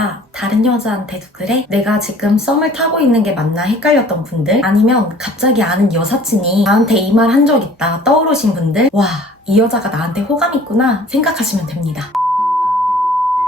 오빠 다른 여자한테도 그래? 내가 지금 썸을 타고 있는 게 맞나 헷갈렸던 분들, 아니면 갑자기 아는 여사친이 나한테 이 말 한 적 있다 떠오르신 분들, 와, 이 여자가 나한테 호감 있구나 생각하시면 됩니다.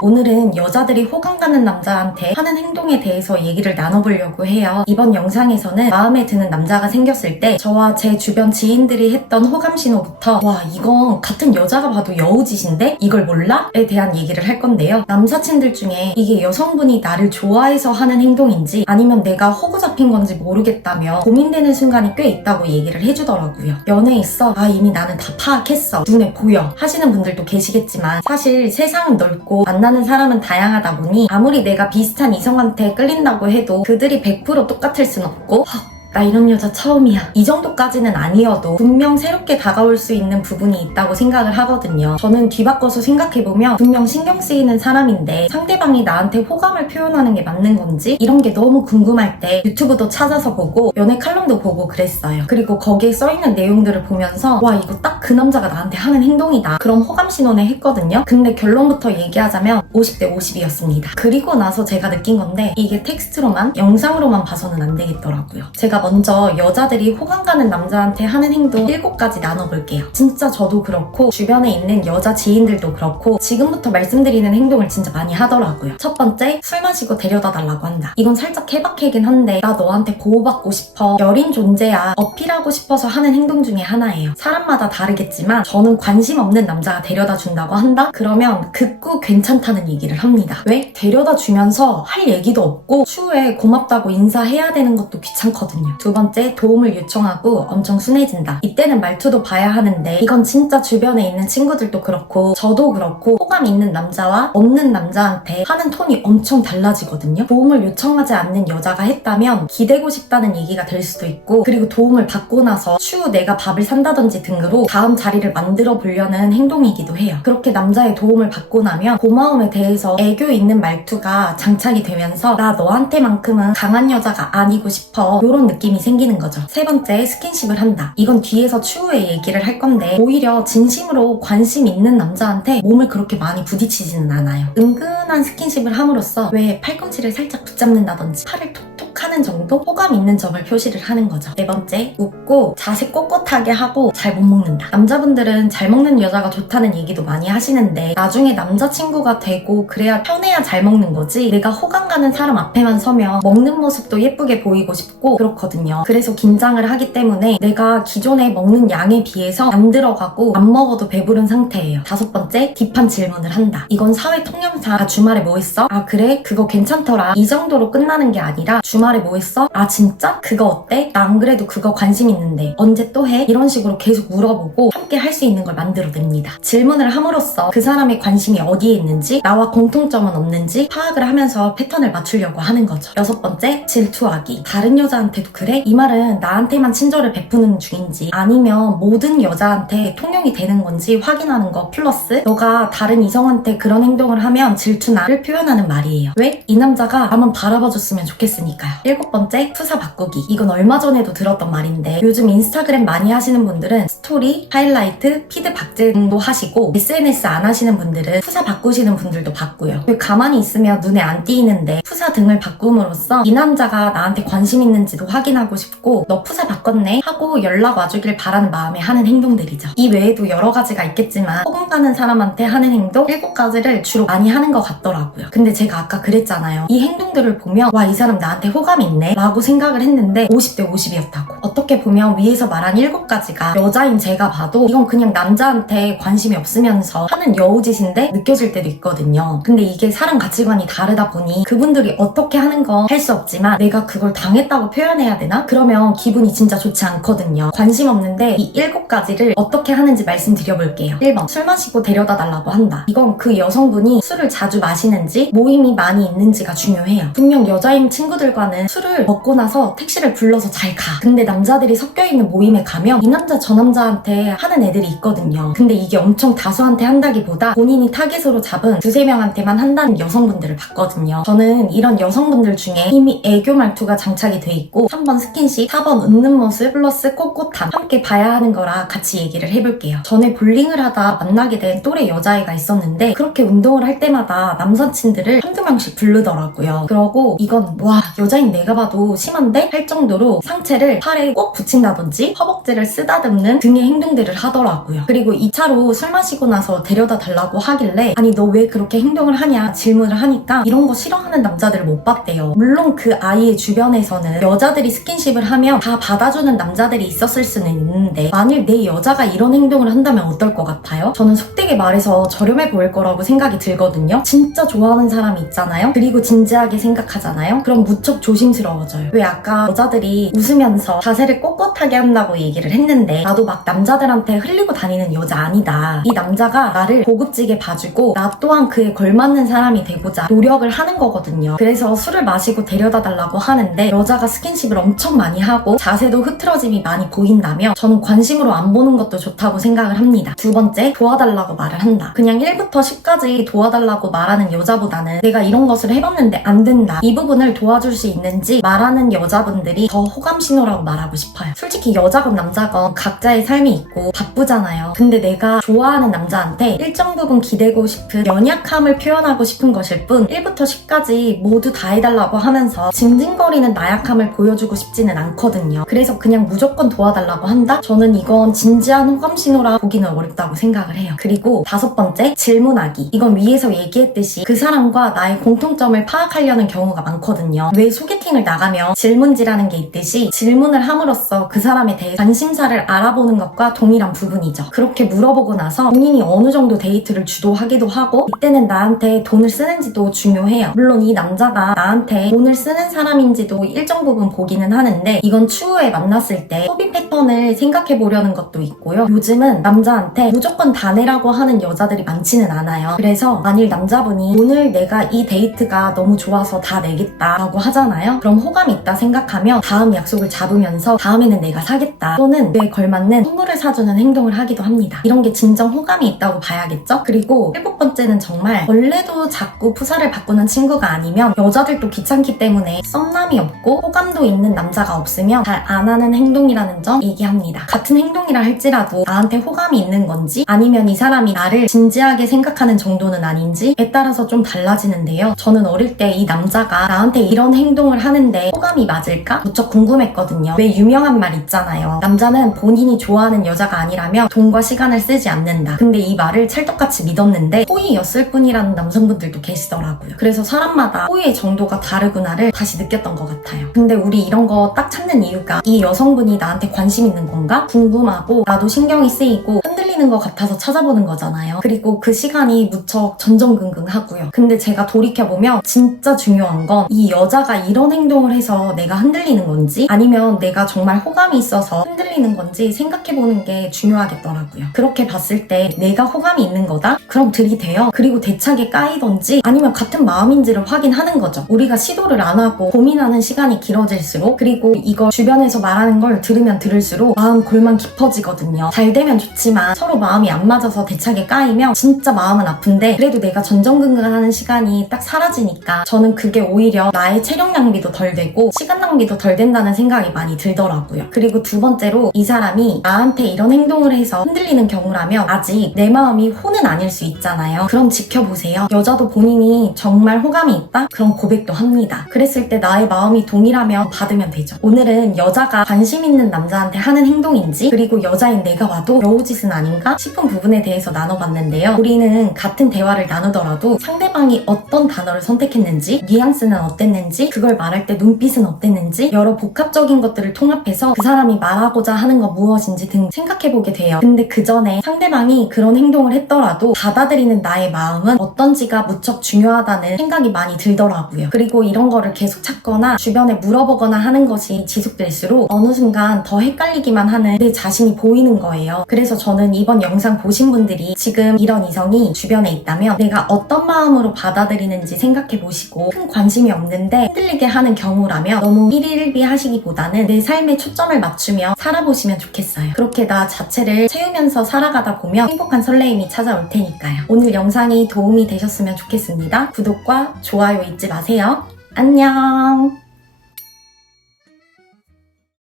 오늘은 여자들이 호감 가는 남자한테 하는 행동에 대해서 얘기를 나눠보려고 해요. 이번 영상에서는 마음에 드는 남자가 생겼을 때 저와 제 주변 지인들이 했던 호감 신호부터 와, 이건 같은 여자가 봐도 여우짓인데 이걸 몰라? 에 대한 얘기를 할 건데요. 남사친들 중에 이게 여성분이 나를 좋아해서 하는 행동인지 아니면 내가 호구 잡힌 건지 모르겠다며 고민되는 순간이 꽤 있다고 얘기를 해주더라고요. 연애에 있어 이미 나는 다 파악했어, 눈에 보여 하시는 분들도 계시겠지만, 사실 세상은 넓고 만나는 사람은 다양하다 보니 아무리 내가 비슷한 이성한테 끌린다고 해도 그들이 100% 똑같을 순 없고, 나 이런 여자 처음이야, 이 정도까지는 아니어도 분명 새롭게 다가올 수 있는 부분이 있다고 생각을 하거든요. 저는 뒤바꿔서 생각해보면 분명 신경 쓰이는 사람인데 상대방이 나한테 호감을 표현하는 게 맞는 건지 이런 게 너무 궁금할 때 유튜브도 찾아서 보고 연애 칼럼도 보고 그랬어요. 그리고 거기에 써있는 내용들을 보면서 와, 이거 딱 그 남자가 나한테 하는 행동이다, 그럼 호감 신호네 했거든요. 근데 결론부터 얘기하자면 50대 50이었습니다. 그리고 나서 제가 느낀 건데 이게 텍스트로만, 영상으로만 봐서는 안 되겠더라고요. 제가 먼저 여자들이 호감 가는 남자한테 하는 행동 7가지 나눠볼게요. 진짜 저도 그렇고 주변에 있는 여자 지인들도 그렇고 지금부터 말씀드리는 행동을 진짜 많이 하더라고요. 첫 번째, 술 마시고 데려다 달라고 한다. 이건 살짝 케바케긴 한데 나 너한테 보호받고 싶어, 여린 존재야, 어필하고 싶어서 하는 행동 중에 하나예요. 사람마다 다르겠지만 저는 관심 없는 남자가 데려다 준다고 한다? 그러면 극구 괜찮다는 얘기를 합니다. 왜? 데려다 주면서 할 얘기도 없고 추후에 고맙다고 인사해야 되는 것도 귀찮거든요. 두 번째, 도움을 요청하고 엄청 순해진다. 이때는 말투도 봐야 하는데 이건 진짜 주변에 있는 친구들도 그렇고 저도 그렇고 호감 있는 남자와 없는 남자한테 하는 톤이 엄청 달라지거든요. 도움을 요청하지 않는 여자가 했다면 기대고 싶다는 얘기가 될 수도 있고, 그리고 도움을 받고 나서 추후 내가 밥을 산다든지 등으로 다음 자리를 만들어 보려는 행동이기도 해요. 그렇게 남자의 도움을 받고 나면 고마움에 대해서 애교 있는 말투가 장착이 되면서 나 너한테만큼은 강한 여자가 아니고 싶어, 이런 느낌이 생기는 거죠. 세 번째, 스킨십을 한다. 이건 뒤에서 추후에 얘기를 할 건데 오히려 진심으로 관심 있는 남자한테 몸을 그렇게 많이 부딪히지는 않아요. 은근한 스킨십을 함으로써 왜 팔꿈치를 살짝 붙잡는다든지 팔을 톡톡 하는 정도 호감 있는 점을 표시를 하는 거죠. 네 번째, 웃고 자세 꼿꼿하게 하고 잘 못 먹는다. 남자분들은 잘 먹는 여자가 좋다는 얘기도 많이 하시는데 나중에 남자친구가 되고 그래야 편해야 잘 먹는 거지, 내가 호감 가는 사람 앞에만 서면 먹는 모습도 예쁘게 보이고 싶고 그렇거든요. 그래서 긴장을 하기 때문에 내가 기존에 먹는 양에 비해서 안 들어가고 안 먹어도 배부른 상태예요. 다섯 번째, 딥한 질문을 한다. 이건 사회 통념상 주말에 뭐 했어? 그래? 그거 괜찮더라, 이 정도로 끝나는 게 아니라 주말에 뭐 했어? 진짜? 그거 어때? 나 안 그래도 그거 관심 있는데 언제 또 해? 이런 식으로 계속 물어보고 함께 할 수 있는 걸 만들어냅니다. 질문을 함으로써 그 사람의 관심이 어디에 있는지, 나와 공통점은 없는지 파악을 하면서 패턴을 맞추려고 하는 거죠. 여섯 번째, 질투하기. 다른 여자한테도 그래? 이 말은 나한테만 친절을 베푸는 중인지 아니면 모든 여자한테 통용이 되는 건지 확인하는 거, 플러스 너가 다른 이성한테 그런 행동을 하면 질투나를 표현하는 말이에요. 왜? 이 남자가 나만 바라봐줬으면 좋겠으니까요. 일곱 번째, 푸사 바꾸기. 이건 얼마 전에도 들었던 말인데 요즘 인스타그램 많이 하시는 분들은 스토리, 하이라이트, 피드 박제도 하시고 SNS 안 하시는 분들은 푸사 바꾸시는 분들도 봤고요. 가만히 있으면 눈에 안 띄이는데 푸사 등을 바꿈으로써 이 남자가 나한테 관심 있는지도 확인하고 싶고 너 푸사 바꿨네? 하고 연락 와주길 바라는 마음에 하는 행동들이죠. 이 외에도 여러 가지가 있겠지만 호감 가는 사람한테 하는 행동 7가지를 주로 많이 하는 것 같더라고요. 근데 제가 아까 그랬잖아요. 이 행동들을 보면 와, 이 사람 나한테 호감이 있네 라고 생각을 했는데 50대 50이었다고. 어떻게 보면 위에서 말한 7가지가 여자인 제가 봐도 이건 그냥 남자한테 관심이 없으면서 하는 여우짓인데 느껴질 때도 있거든요. 근데 이게 사람 가치관이 다르다 보니 그분들이 어떻게 하는 건 할 수 없지만 내가 그걸 당했다고 표현해야 되나? 그러면 기분이 진짜 좋지 않거든요. 관심 없는데 이 7가지를 어떻게 하는지 말씀드려볼게요. 1번, 술 마시고 데려다 달라고 한다. 이건 그 여성분이 술을 자주 마시는지 모임이 많이 있는지가 중요해요. 분명 여자인 친구들과는 술을 먹고 나서 택시를 불러서 잘 가. 근데 남자들이 섞여있는 모임에 가면 이 남자 저 남자한테 하는 애들이 있거든요. 근데 이게 엄청 다수한테 한다기보다 본인이 타깃으로 잡은 두세 명한테만 한다는 여성분들을 봤거든요. 저는 이런 여성분들 중에 이미 애교 말투가 장착이 돼 있고 3번 스킨십, 4번 웃는 모습 플러스 꼿꼿함 함께 봐야 하는 거라 같이 얘기를 해볼게요. 전에 볼링을 하다 만나게 된 또래 여자애가 있었는데 그렇게 운동을 할 때마다 남사친들을 한두 명씩 부르더라고요. 그러고 이건 와 여자인 내가 봐도 심한데? 할 정도로 상체를 팔에 꼭 붙인다든지 허벅지를 쓰다듬는 등의 행동들을 하더라고요. 그리고 2차로 술 마시고 나서 데려다 달라고 하길래 아니 너 왜 그렇게 행동을 하냐 질문을 하니까 이런 거 싫어하는 남자들을 못 봤대요. 물론 그 아이의 주변에서는 여자들이 스킨십을 하면 다 받아주는 남자들이 있었을 수는 있는데 만일 내 여자가 이런 행동을 한다면 어떨 것 같아요? 저는 속되게 말해서 저렴해 보일 거라고 생각이 들거든요. 진짜 좋아하는 사람이 있잖아요? 그리고 진지하게 생각하잖아요? 그럼 무척 조심스러워져요. 왜 아까 여자들이 웃으면서 자세를 꼿꼿하게 한다고 얘기를 했는데 나도 막 남자들한테 흘리고 다니는 여자 아니다. 이 남자가 나를 고급지게 봐주고 나 또한 그에 걸맞는 사람이 되고자 노력을 하는 거거든요. 그래서 술을 마시고 데려다 달라고 하는데 여자가 스킨십을 엄청 많이 하고 자세도 흐트러짐이 많이 보인다면 저는 관심으로 안 보는 것도 좋다고 생각을 합니다. 두 번째, 도와달라고 말을 한다. 그냥 1부터 10까지 도와달라고 말하는 여자보다는 내가 이런 것을 해봤는데 안 된다. 이 부분을 도와줄 수 있는지 말하는 여자분들이 더 호감 신호라고 말하고 싶어요. 솔직히 여자건 남자건 각자의 삶이 있고 바쁘잖아요. 근데 내가 좋아하는 남자한테 일정 부분 기대고 싶은 연약함을 표현하고 싶은 것일 뿐 1부터 10까지 모두 다 해달라고 하면서 징징거리는 나약함을 보여주고 싶지는 않거든요. 그래서 그냥 무조건 도와달라고 한다? 저는 이건 진지한 호감 신호라 보기는 어렵다고 생각을 해요. 그리고 5번째, 질문하기. 이건 위에서 얘기했듯이 그 사람과 나의 공통점을 파악하려는 경우가 많거든요. 왜 소개팅을 나가면 질문지라는 게 있듯이 질문을 함으로써 그 사람에 대해 관심사를 알아보는 것과 동일한 부분이죠. 그렇게 물어보고 나서 본인이 어느 정도 데이트를 주도하기도 하고 이때는 나한테 돈을 쓰는지도 중요해요. 물론 이 남자가 나한테 돈을 쓰는 사람인지도 일정 부분 보기는 하는데 이건 추후에 만났을 때 소비 패턴을 생각해 보려는 것도 있고요. 요즘은 남자한테 무조건 다 내라고 하는 여자들이 많지는 않아요. 그래서 만일 남자분이 오늘 내가 이 데이트가 너무 좋아서 다 내겠다 라고 하잖아요. 그럼 호감이 있다 생각하면 다음 약속을 잡으면서 다음에는 내가 사겠다 또는 뇌에 걸맞는 선물을 사주는 행동을 하기도 합니다. 이런 게 진정 호감이 있다고 봐야겠죠? 그리고 7번째는 정말 원래도 자꾸 푸사를 바꾸는 친구가 아니면 여자들도 귀찮기 때문에 썸남이 없고 호감도 있는 남자가 없으면 잘 안 하는 행동이라는 점 얘기합니다. 같은 행동이라 할지라도 나한테 호감이 있는 건지 아니면 이 사람이 나를 진지하게 생각하는 정도는 아닌지에 따라서 좀 달라지는데요. 저는 어릴 때 이 남자가 나한테 이런 행동을 하는데 호감이 맞을까? 무척 궁금했거든요. 왜 유명한 말 있잖아요. 남자는 본인이 좋아하는 여자가 아니라면 돈과 시간을 쓰지 않는다. 근데 이 말을 찰떡같이 믿었는데 호의였을 뿐이라는 남성분들도 계시더라고요. 그래서 사람마다 호의의 정도가 다르구나를 다시 느꼈던 것 같아요. 근데 우리 이런 거 딱 찾는 이유가 이 여성분이 나한테 관심 있는 건가? 궁금하고 나도 신경이 쓰이고 흔들리는 것 같아서 찾아보는 거잖아요. 그리고 그 시간이 무척 전전긍긍하고요. 근데 제가 돌이켜보면 진짜 중요한 건 이 여자가 이런 행동을 해서 내가 흔들리는 건지 아니면 내가 정말 호감이 있어서 흔들리는 건지 생각해보는 게 중요하겠더라고요. 그렇게 봤을 때 내가 호감이 있는 거다? 그럼 들이대요. 그리고 대차게 까이던지 아니면 같은 마음인지를 확인하는 거죠. 우리가 시도를 안 하고 고민하는 시간이 길어질수록 그리고 이거 주변에서 말하는 걸 들으면 들을수록 마음 골만 깊어지거든요. 잘 되면 좋지만 서로 마음이 안 맞아서 대차게 까이면 진짜 마음은 아픈데 그래도 내가 전전긍긍하는 시간이 딱 사라지니까 저는 그게 오히려 나의 체력 낭비도 덜 되고 시간 낭비도 덜 된다는 생각이 많이 들더라고요. 그리고 두 번째로 이 사람이 나한테 이런 행동을 해서 흔들리는 경우라면 아직 내 마음이 호는 아닐 수 있잖아요. 그럼 지켜보세요. 여자도 본인이 정말 호감이 있다? 그럼 고백도 합니다. 그랬을 때 나의 마음이 동일하면 받으면 되죠. 오늘은 여자가 관심 있는 남자한테 하는 행동인지 그리고 여자인 내가 봐도 여우짓은 아닌가 싶은 부분에 대해서 나눠봤는데요. 우리는 같은 대화를 나누더라도 상대방이 어떤 단어를 선택했는지 뉘앙스는 어땠는지 그걸 말할 때 눈빛은 어땠는지 여러 복합적인 것들을 통합해서 그 사람이 말하고자 하는 거 무엇인지 등 생각해보게 돼요. 근데 그 전에 상대방이 그런 행동을 했더라도 받아들이는 나의 마음은 어떤지가 무척 중요하다는 생각이 많이 들더라고요. 그리고 이런 거를 계속 찾거나 주변에 물어보거나 하는 것이 지속될수록 어느 순간 더 헷갈리기만 하는 내 자신이 보이는 거예요. 그래서 저는 이 이번 영상 보신 분들이 지금 이런 이성이 주변에 있다면 내가 어떤 마음으로 받아들이는지 생각해 보시고 큰 관심이 없는데 흔들리게 하는 경우라면 너무 일일비 하시기보다는 내 삶에 초점을 맞추며 살아보시면 좋겠어요. 그렇게 나 자체를 채우면서 살아가다 보면 행복한 설레임이 찾아올 테니까요. 오늘 영상이 도움이 되셨으면 좋겠습니다. 구독과 좋아요 잊지 마세요. 안녕.